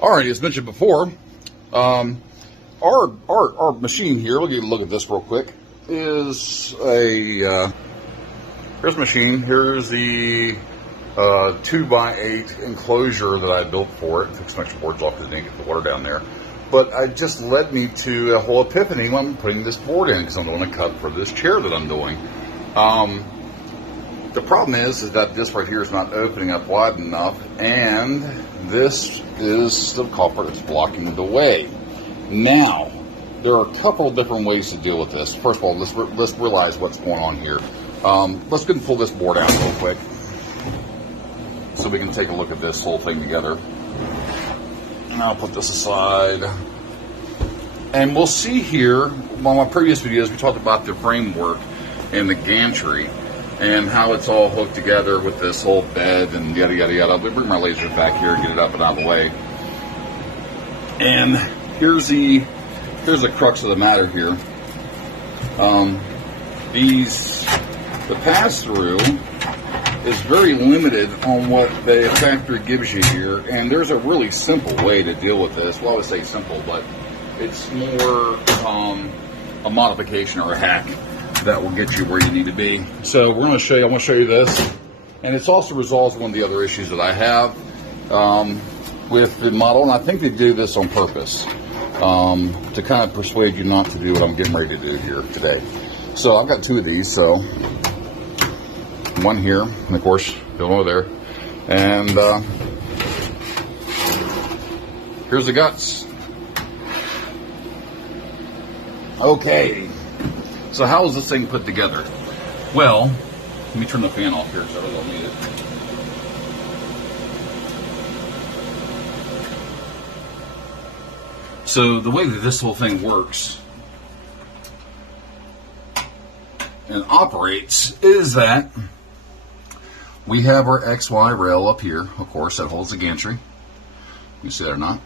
Alright, as mentioned before, our machine here, look at this real quick, is a, here's the machine, here's the 2x8 enclosure that I built for it. Took some extra boards off because I didn't get the water down there. But it just led me to a whole epiphany when I'm putting this board in, because I'm doing a cut for this chair that I'm doing. The problem is that this right here is not opening up wide enough, and this is the culprit that's blocking the way. Now, there are a couple of different ways to deal with this. First of all, let's realize what's going on here. Let's go and pull this board out real quick so we can take a look at this whole thing together. And I'll put this aside. And we'll see here, on my previous videos, we talked about the framework and the gantry and how it's all hooked together with this whole bed and yada yada yada. I'll bring my lasers back here and get it up and out of the way. And here's the crux of the matter here. The pass-through is very limited on what the factory gives you here, and there's a really simple way to deal with this. Well, I would say simple, but it's more a modification or a hack that will get you where you need to be. So we're going to show you. I'm going to show you this, and it's also resolves one of the other issues that I have with the model, and I think they do this on purpose to kind of persuade you not to do what I'm getting ready to do here today. So I've got two of these. So one here, and of course, the one over there, and here's the guts. Okay. So how is this thing put together? Well, let me turn the fan off here because I really don't need it. So the way that this whole thing works and operates is that we have our XY rail up here, of course, that holds the gantry. You see that or not?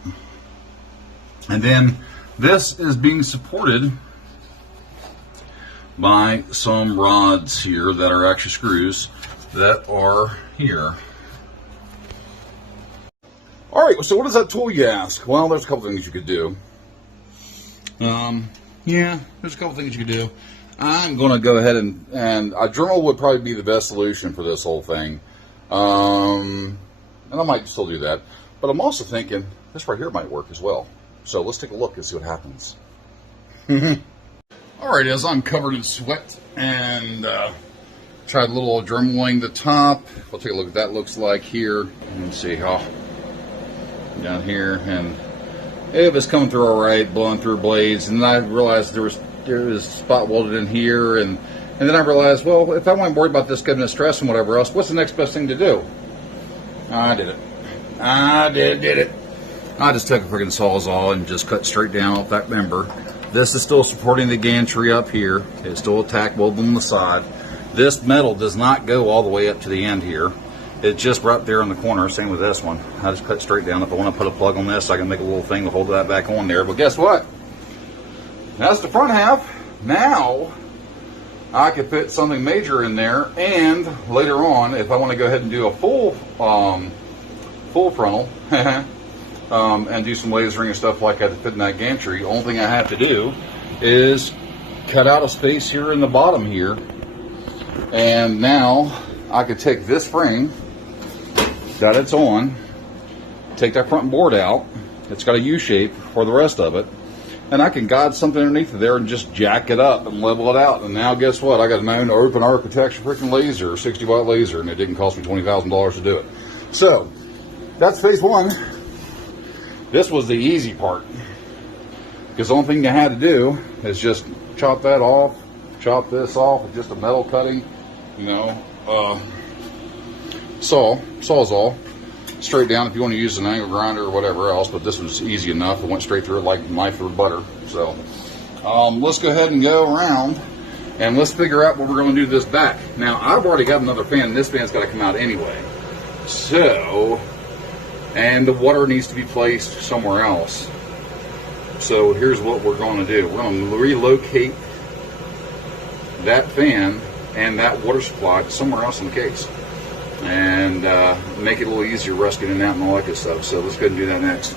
And then this is being supported by some rods here that are actually screws that are here. Alright, so what is that tool, you ask? Well, there's a couple things you could do. Yeah, there's a couple things you could do. I'm going to go ahead and a Dremel would probably be the best solution for this whole thing. And I might still do that. But I'm also thinking this right here might work as well. So let's take a look and see what happens. Alright, as I'm covered in sweat and tried a little dremeling the top, we'll take a look at what that looks like here. And see how down here, and it was coming through alright, blowing through blades, and then I realized there was spot welded in here, and then I realized, well, if I wasn't worried about this giving it stress and whatever else, what's the next best thing to do? I did it. I did it. I just took a freaking Sawzall and just cut straight down off that member. This is still supporting the gantry up here. It's still a tack welded on the side. This metal does not go all the way up to the end here. It's just right there in the corner. Same with this one. I just cut straight down. If I want to put a plug on this, I can make a little thing to hold that back on there. But guess what? That's the front half. Now I could fit something major in there, and later on, if I want to go ahead and do a full frontal and do some lasering and stuff like that to fit in that gantry, the only thing I have to do is cut out a space here in the bottom here, and now I could take this frame that it's on, take that front board out. It's got a U-shape for the rest of it, and I can guide something underneath of there and just jack it up and level it out. And now guess what? I got my own open architecture freaking laser, 60-watt laser, and it didn't cost me $20,000 to do it. So that's phase one. This was the easy part, because the only thing you had to do is just chop that off, chop this off with just a metal cutting, you know, Sawzall, straight down if you want to use an angle grinder or whatever else, but this was easy enough. It went straight through it like a knife through butter. So let's go ahead and go around and let's figure out what we're going to do to this back. Now, I've already got another fan, and this fan's got to come out anyway. So, and the water needs to be placed somewhere else. So here's what we're going to do. We're going to relocate that fan and that water supply to somewhere else in the case, and make it a little easier rusting in and out and all that good stuff. So let's go ahead and do that next.